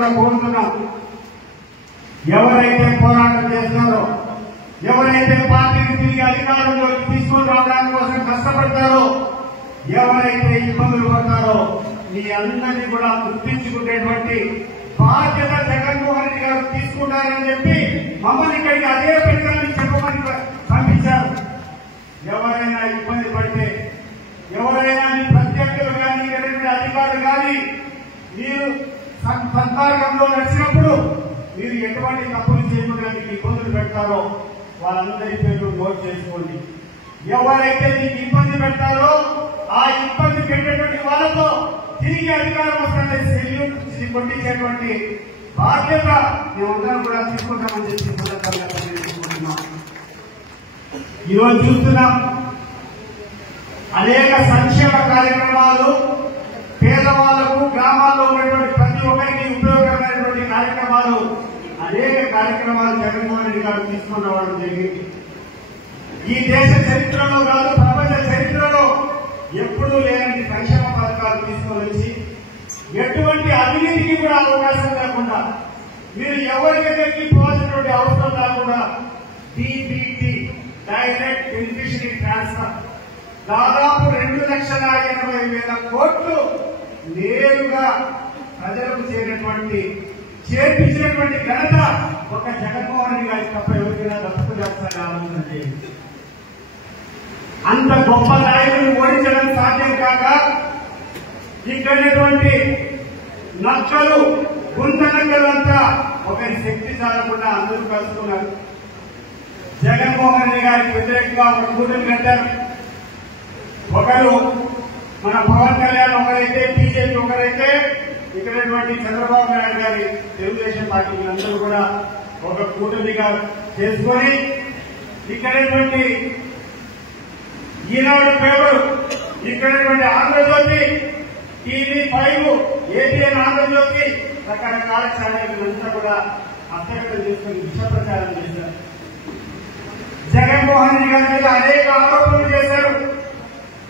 కూడా కోరుతున్నాం. ఎవరైతే పోరాటం చేస్తారో, ఎవరైతే పార్టీని తిరిగి అధికారంలోకి తీసుకొని రావడానికి కోసం కష్టపడతారో, ఎవరైతే ఇబ్బందులు పడతారో మీ అందరినీ కూడా గుర్తించుకునేటువంటి బాధ్యత జగన్మోహన్ రెడ్డి గారు తీసుకుంటారని చెప్పి మమ్మల్ని ఇక్కడికి అదే ప్రజలని చెప్పమని పంపించారు. ఎవరైనా ఇబ్బంది పడితే, ఎవరైనా ప్రత్యర్థులు కానీ అధికారులు కానీ మీరు సంతారంలో నడిచినప్పుడు మీరు ఎటువంటి తప్పులు చేయకుండా మీకు ఇబ్బందులు పెడతారో వాళ్ళందరి పేర్లు నోట్ చేసుకోండి. ఎవరైతే మీకు ఇబ్బంది పెడతారో ఆ ఇబ్బంది పెట్టేటువంటి వాళ్ళతో తిరిగి అధికారం వస్తుంటే సెల్యూట్ కొట్టించేటువంటి బాధ్యత మేమందరం కూడా తీసుకుంటామని చెప్పి తీసుకుంటున్నాం. ఈరోజు చూస్తున్నాం అనేక సంక్షేమ కార్యక్రమాలు పేదవాళ్లకు, గ్రామాల్లో ఉన్నటువంటి ప్రతి ఒక్కరికి ఉపయోగకరమైనటువంటి కార్యక్రమాలు, అనేక కార్యక్రమాలు జగన్మోహన్ రెడ్డి గారు తీసుకుని రావడం జరిగింది. ఈ దేశ చరిత్రలో కాదు, ప్రపంచ చరిత్రలో ఎప్పుడూ లేని సంక్షేమ పథకాలు తీసుకొని వచ్చి ఎటువంటి అవినీతికి కూడా అవకాశం లేకుండా, మీరు ఎవరి దగ్గరికి పోవాల్సినటువంటి అవసరం లేకుండా డీబీటీ డైరెక్ట్ బెనిఫిషరీ ట్రాన్స్ఫర్ దాదాపు 2,80,000 కోట్లు నేరుగా ప్రజలకు చేర్పించినటువంటి ఘనత ఒక జగన్మోహన్ రెడ్డి గారికి తప్ప ఎవరికైనా దత్తు చేస్తారని ఆలోచన చేయండి. అంత గొప్ప నాయకులను ఓడించడం సాధ్యం కాక ఇక్కడటువంటి నక్కలు, గుంట నక్కలంతా ఒకరి శక్తి చాలకుండా అందరూ కలుసుకున్నారు. జగన్మోహన్ రెడ్డి గారికి వ్యతిరేకంగా ఒక కూటమి కట్టారు. ఒకరు మన పవన్ కళ్యాణ్, ఒకరైతే బీజేపీ, ఒకరైతే ఇక్కడటువంటి చంద్రబాబు నాయుడు గారి తెలుగుదేశం పార్టీ అందరూ కూడా ఒక కూటమిగా చేసుకొని ఇక్కడటువంటి ఈనాడు పేపర్, ఇక్కడటువంటి ఆంధ్రజ్యోతి, TV5, ABN ఆంధ్రజ్యోతి రకరకాల ఛానళ్లంతా కూడా హస్తగతం చేసుకుని విష ప్రచారం చేశారు. జగన్మోహన్ రెడ్డి గారి మీద అనేక ఆరోపణలు చేశారు,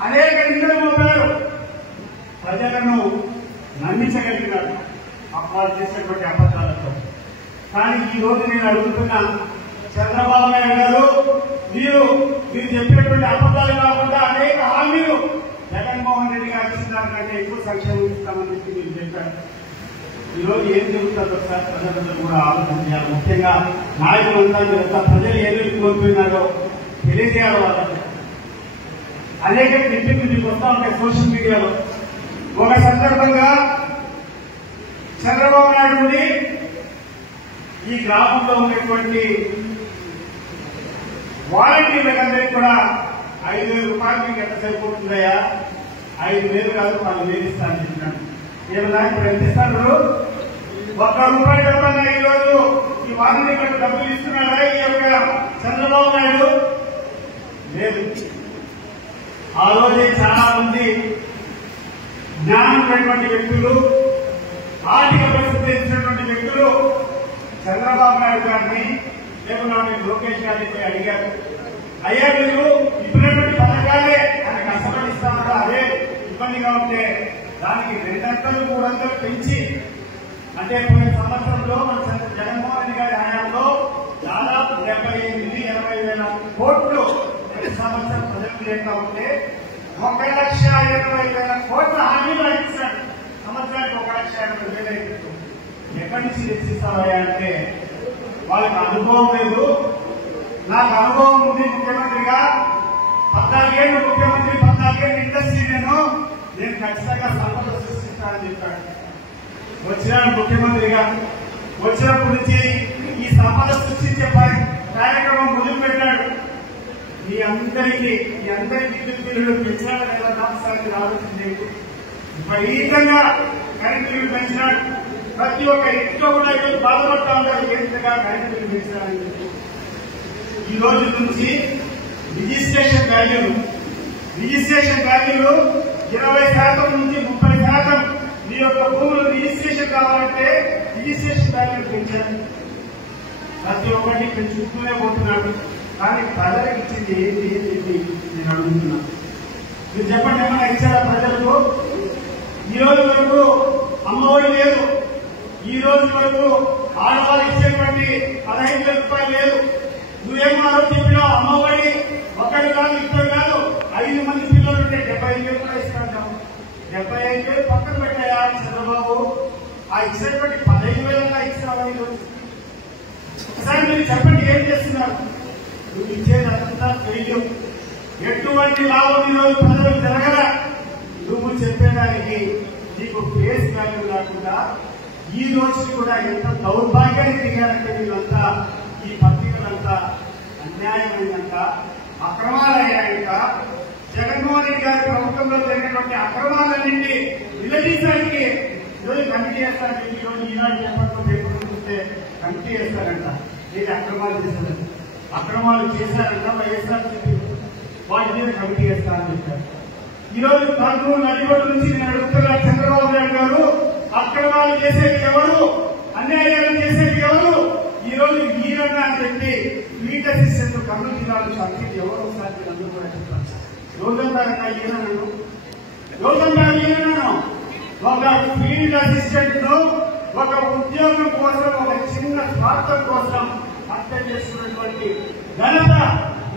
అనేక నిందలు మోపారు. ప్రజలను నమ్మించగలిగినారు వాళ్ళు చేసినటువంటి అబద్ధాలతో. కానీ ఈ రోజు నేను అడుగుతున్నా, చంద్రబాబు నాయుడు గారు మీరు చెప్పినటువంటి అబద్ధాలు కాకుండా అనేక హామీలు జగన్మోహన్ రెడ్డి గారు ఇస్తున్నారు కంటే ఎక్కువ సంక్షేమం ఇస్తామని చెప్పి మీరు చెప్పారు. ఈరోజు ఏం జరుగుతుందో సార్ ప్రజలందరూ కూడా ఆలోచన చేయాలి. ముఖ్యంగా నాయకులంతా ప్రజలు ఏది కోల్పోయినారో తెలియజేయాలి వాళ్ళకి. అనేక క్లిప్పింగ్లు మీకు వస్తా ఉంటాయి సోషల్ మీడియాలో. ఒక సందర్భంగా చంద్రబాబు నాయుడు నుండి ఈ గ్రామంలో ఉన్నటువంటి వాలంటీర్లందరికీ కూడా 5,000 రూపాయలు మీకు ఎంత సరిపోతుందయ్యా? 5,000 కాదు 10,000 ఇస్తానని చెప్పినాడు. ఏమన్నా ఇప్పుడు ఎంత ఇస్తాడు? ₹1 డబ్బన్నా ఈరోజు ఈ వాలంటీర్లకు డబ్బులు ఇస్తున్నాడా ఈ యొక్క చంద్రబాబు నాయుడు? లేదు. ఆ రోజే చాలా మంది జ్ఞానం ఉన్నటువంటి వ్యక్తులు, ఆర్థిక పరిస్థితి తెలిసినటువంటి వ్యక్తులు చంద్రబాబు నాయుడు గారిని లేకుండా లోకేష్ గారిని అడిగారు, అయ్యా మీరు ఇప్పుడేటువంటి పథకాలే ఆయన కష్టపడిస్తామన్నా అదే ఇబ్బందిగా ఉంటే దానికి 200, 300 పెంచి, అంటే పోయిన సంవత్సరంలో మన జగన్మోహన్ రెడ్డి గారి హయాంలో దాదాపు 78,000-80,000 కోట్లు ప్రతి సంవత్సరం ప్రజలకు లేకుండా ఉంటే 1,80,000 కోట్ల హామీలు అందించాడు. సంవత్సరానికి 1,80,000 ఎక్కడి నుంచి తెచ్చిస్తావయ్యా అంటే వాళ్ళకి అనుభవం లేదు. నాకు అనుభవం ఉంది ముఖ్యమంత్రిగా, 14 ఏళ్ళు ముఖ్యమంత్రి, 14 ఏళ్ళు ఇండస్ట్రీ, నేను ఖచ్చితంగా సంపద సృష్టిస్తానని చెప్పాడు. వచ్చినాడు ముఖ్యమంత్రిగా, వచ్చినప్పటి నుంచి ఈ సంపద సృష్టించే కార్యక్రమం మొదలు పెట్టాడు. మీ అందరి విద్యుత్ బిల్లులు పెంచినాడు లేదా రాష్ట్రానికి ఆలోచించండి. విపరీతంగా కరెంట్ బిల్లు పెంచినాడు. ప్రతి ఒక్క ఇంట్లో కూడా ఈరోజు బాధపడతా ఉంటారు, ఏ విధంగా కరెంట్ బిల్లు పెంచినాడని చెప్పి. ఈ రోజు నుంచి రిజిస్ట్రేషన్ వాల్యూలు 20% నుంచి 30% మీ యొక్క భూములు రిజిస్ట్రేషన్ కావాలంటే రిజిస్ట్రేషన్ వాల్యూలు పెంచారు. ప్రతి ఒక్కటి పెంచుకుంటూనే పోతున్నాడు. కానీ ప్రజలకు ఇచ్చింది ఏంటి నేను అడుగుతున్నాను. మీరు చెప్పండి, ఏమైనా ఇచ్చారా ప్రజలకు? ఈరోజు వరకు అమ్మఒడి లేదు, ఈ రోజు వరకు ఆడవాళ్ళు ఇచ్చేటువంటి 15,000 రూపాయలు లేదు. నువ్వేమో ఆ రోజు చెప్పినావు అమ్మఒడి ఒకటి కాదు ఇద్దరు కాదు 5 మంది పిల్లలు ఉంటే 75,000 కూడా ఇస్తాను. 75,000 పక్కన పెట్టాయా చంద్రబాబు? ఆ ఇచ్చినటువంటి 15,000 ఇస్తావా ఈరోజు? ఒకసారి మీరు చెప్పండి, ఏం చేస్తున్నారు? నువ్వు ఇచ్చేదంతా తెలియదు. ఎటువంటి లాభం ఈరోజు ప్రజలకు జరగల. నువ్వు చెప్పేదానికి నీకు ఫేస్ వాల్యూ కాకుండా ఈ రోజు కూడా ఎంత దౌర్భాగ్యానికి దిగారంటే వీళ్ళంతా, ఈ పత్రికలంతా అన్యాయమైనంత అక్రమాలయ్యాక జగన్మోహన్ రెడ్డి గారి ప్రభుత్వంలో జరిగినటువంటి అక్రమాలన్నింటి నిలదీయడానికి ఈరోజు కమిటీ చేస్తారంటే ఈరోజు ఈనాడు పేపర్లు చూస్తే కమిటీ చేస్తారంట. ఏది అక్రమాలు చేశారంట, అక్రమాలు చేశారంట వైఎస్ఆర్సీపీ, వాటి మీద కమిటీ చేస్తారని చెప్పారు. ఈరోజు కర్నూలు నడిగొడ్డు నుంచి నేను అడుగుతున్నా చంద్రబాబు నాయుడు గారు, అక్రమాలు చేసేది ఎవరు, అన్యాయాలు చేసేది ఎవరు? ఈ రోజు ఈయన అని చెప్పి ఫ్లీట్ అసిస్టెంట్ కర్నూలు జిల్లా నుంచి అభివృద్ధి ఎవరు ఒకసారి అందరూ కూడా చెప్తారు. రోజంతా ఈయనను ఒక ఫీల్డ్ అసిస్టెంట్ ను ఒక ఉద్యోగం కోసం, ఒక చిన్న స్వార్థం కోసం హత్య చేస్తున్నటువంటి ఘనత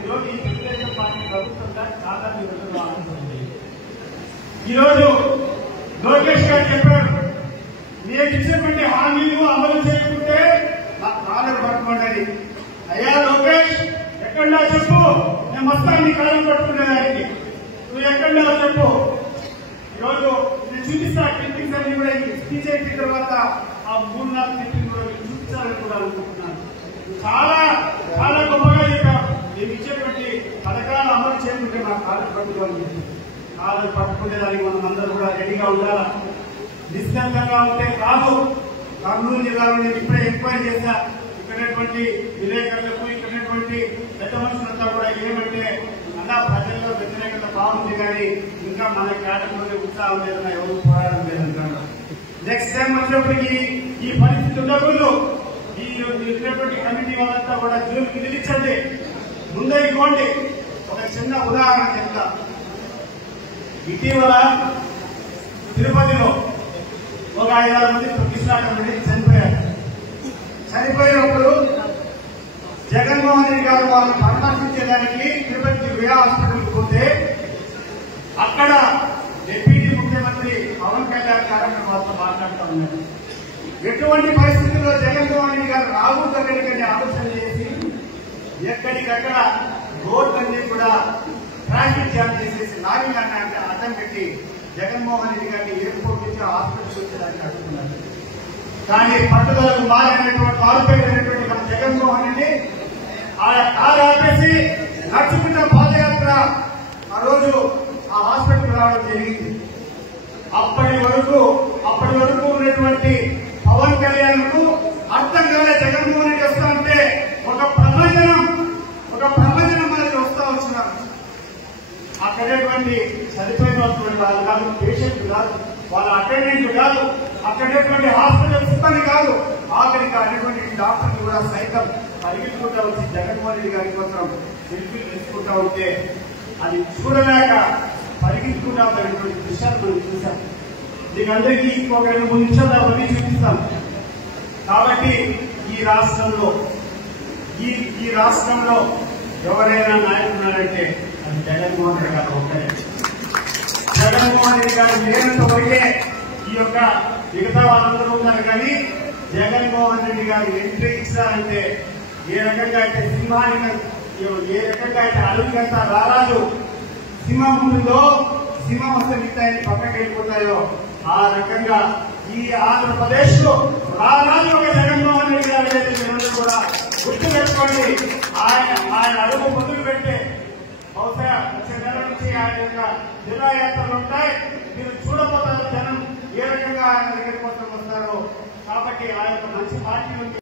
ఈరోజు ఈ తెలుగుదేశం పార్టీ ప్రభుత్వంగా చాలా నిరుద్ధంగా ఆనందించింది. ఈరోజు లోకేష్ గారు చెప్పారు, నేను ఇచ్చినటువంటి హామీలు అమలు చేయకుంటే నా కాలం పట్టుకోండి. అయ్యా లోకేష్, ఎక్కడా చెప్పు, నేను మొత్తాన్ని కాలం పట్టుకునేదానికి. నువ్వు ఎక్కడా చెప్పు. ఈరోజు నేను చూపిస్తా క్లిప్పింగ్స్ అన్ని కూడా స్పీచ్ అయిన తర్వాత ఆ 3-4 క్లిప్పింగ్ కూడా చూపించాలని కూడా అనుకుంటున్నాను. చాలా చాలా గొప్పగా చెప్పారు. నేను ఇచ్చేటువంటి పథకాలు అమలు చేయకుంటే నా కాలం పట్టుకోవాలి. కాలం పట్టుకునేదానికి మనం అందరూ కూడా రెడీగా ఉండాలా. నిశ్శబ్దంగా ఉంటే కాదు. కర్నూలు జిల్లాలో నేను ఇప్పుడే ఎంక్వైరీ చేశా. ఇక్కడటువంటి విలేకరులకు, ఇక్కడటువంటి పెద్ద మనుషులంతా కూడా ఏమంటే అలా ప్రజల్లో వ్యతిరేకత బాగుంది కానీ ఇంకా మన కేటగిరీలో ఉత్సాహం లేదన్నా, ఎవరు పోరాడడం లేదంటారు. నెక్స్ట్ టైం వచ్చినప్పటికీ ఈ పరిస్థితి ఉండకూడదు. ఈ ఇచ్చినటువంటి కమిటీ వాళ్ళంతా కూడా జూన్కి నిలిచండి, ముందైపోండి. ఒక చిన్న ఉదాహరణ చెప్తా. ఇటీవల తిరుపతిలో ఒక 5-6 మంది తొక్కిసలాట చనిపోయారు. చనిపోయినప్పుడు జగన్మోహన్ రెడ్డి గారు వాళ్ళని పరామర్శించేదానికి తిరుపతి వియా హాస్పిటల్కి పోతే అక్కడ డిప్యూటీ ముఖ్యమంత్రి పవన్ కళ్యాణ్ గారు వాళ్ళతో మాట్లాడుతూ ఉన్నారు. ఎటువంటి పరిస్థితుల్లో జగన్మోహన్ రెడ్డి గారు రాహుల్ దగ్గరికి ఆలోచన చేసి ఎక్కడికక్కడ రోడ్లన్నీ కూడా ట్రాఫిక్ జామ్ చేసేసి లారీలన్నా అంటే అడ్డం పెట్టి జగన్మోహన్ రెడ్డి గారిని ఎయిర్పోర్ట్ నుంచి హాస్పిటల్కి వచ్చేదానికి అడుగుతున్నారు. కానీ పట్టుదలకు మారిపోయినటువంటి మన జగన్మోహన్ రెడ్డి ఆ కారు ఆపేసి నడుచుకుంటే పాదయాత్ర ఆ రోజు ఆ హాస్పిటల్కి రావడం జరిగింది. అప్పటి వరకు ఉన్నటువంటి పవన్ కళ్యాణ్ కు అర్థం కాలే జగన్మోహన్ రెడ్డి వస్తా ఉంటే ఒక ప్రపంచం మనకి వస్తా వచ్చినారు. అక్కడేటువంటి చనిపోయినటువంటి వాళ్ళు కాదు, పేషెంట్ కాదు, వాళ్ళ అటెండెంట్ కాదు, అక్కడేటువంటి హాస్పిటల్ సిబ్బంది కాదు, ఆఖరికి అటువంటి డాక్టర్లు కూడా సైతం పరిగెత్తుకుంటా వచ్చి జగన్మోహన్ రెడ్డి గారి కోసం సెల్ఫీలు తీసుకుంటా ఉంటే అది చూడలేక పరిగెత్తుకుంటా ఉన్నటువంటి దృశ్యాలు మనం చూసాం. మీకు అందరికీ ఇంకొక 2-3 నిమిషాలు అవన్నీ చూపిస్తాం. కాబట్టి ఈ రాష్ట్రంలో ఎవరైనా నాయకున్నారంటే అది జగన్మోహన్ రెడ్డి గారు ఒక్కరే. జగన్మోహన్ రెడ్డి గారు లేనంత వరకే ఈ యొక్క మిగతా వాళ్ళందరూ ఉన్నారు. కానీ జగన్మోహన్ రెడ్డి గారు ఎంట్రీ ఇచ్చారంటే ఏ రకంగా అయితే ఏ రకంగా అయితే అడుగుకంతా రారాజు సింహం ఉంటుందో, సింహం వస్తే మిగతాయి పక్కకి వెళ్ళిపోతాయో ఆ రకంగా ఈ ఆంధ్రప్రదేశ్ లో రారాజు ఒక జగన్మోహన్ రెడ్డి గారు కూడా గుర్తు పెట్టుకోండి. ఆయన అడుగు మొదలు పెట్టే